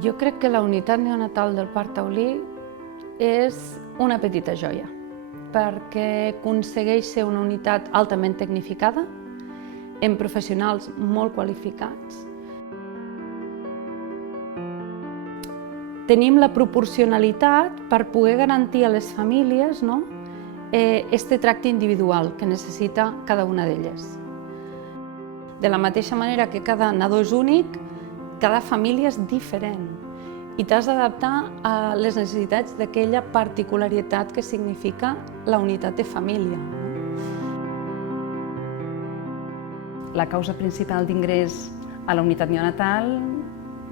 Jo crec que la unitat neonatal del Parc Taulí és una petita joia, perquè aconsegueix ser una unitat altament tecnificada, amb professionals molt qualificats. Tenim la proporcionalitat per poder garantir a les famílies este tracte individual que necessita cada una d'elles. De la mateixa manera que cada nadó és únic, cada família és diferent i t'has d'adaptar a les necessitats d'aquella particularitat que significa la unitat de família. La causa principal d'ingrés a la unitat neonatal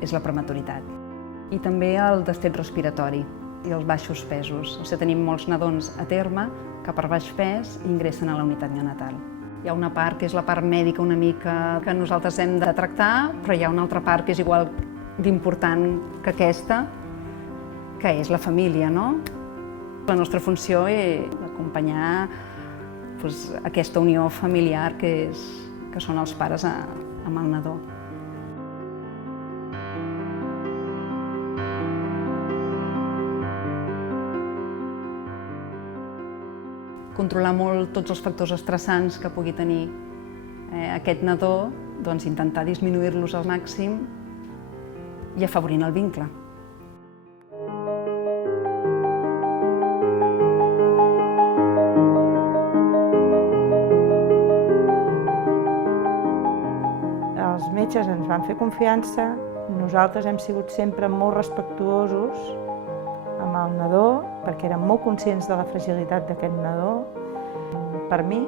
és la prematuritat i també el destret respiratori i els baixos pesos. O sigui, tenim molts nadons a terme que per baix pes ingressen a la unitat neonatal. Hi ha una part que és la part mèdica una mica que nosaltres hem de tractar, però hi ha una altra part que és igual d'important que aquesta, que és la família, no? La nostra funció és acompanyar aquesta unió familiar que són els pares amb el nadó. Controlar molt tots els factors estressants que pugui tenir aquest nadó, doncs intentar disminuir-los al màxim i afavorint el vincle. Els metges ens van fer confiança, nosaltres hem sigut sempre molt respectuosos amb el nadó, perquè érem molt conscients de la fragilitat d'aquest nadó. Per mi,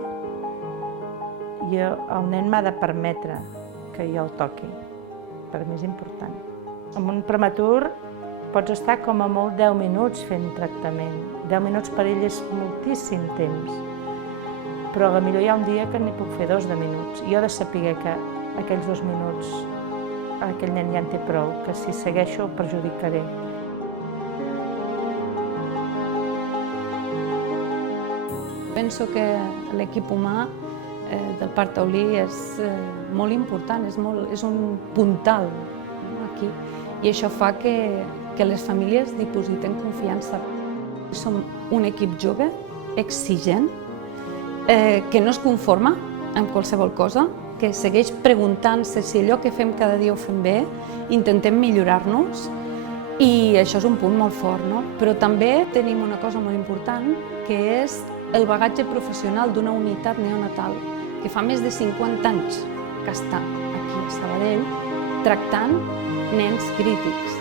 el nen m'ha de permetre que jo el toqui. Per mi és important. Amb un prematur pots estar com a molt 10 minuts fent tractament. 10 minuts per ell és moltíssim temps. Però potser hi ha un dia que n'hi puc fer 2 de minuts. I jo he de saber que aquells 2 minuts aquell nen ja en té prou, que si segueixo el perjudicaré. Penso que l'equip humà del Parc Taulí és molt important, és un puntal aquí, i això fa que les famílies dipositen confiança. Som un equip jove, exigent, que no es conforma amb qualsevol cosa, que segueix preguntant-se si allò que fem cada dia ho fem bé, intentem millorar-nos, i això és un punt molt fort, no? Però també tenim una cosa molt important, que és el bagatge professional d'una unitat neonatal que fa més de 50 anys que està aquí a Sabadell tractant nens crítics.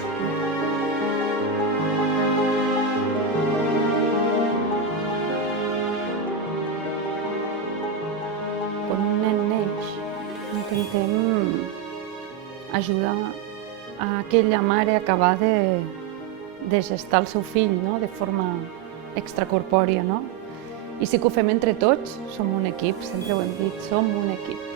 Quan un nen neix, intentem ajudar a aquella mare a acabar de gestar el seu fill de forma extracorpòria. I sí que ho fem entre tots, som un equip, sempre ho hem dit, som un equip.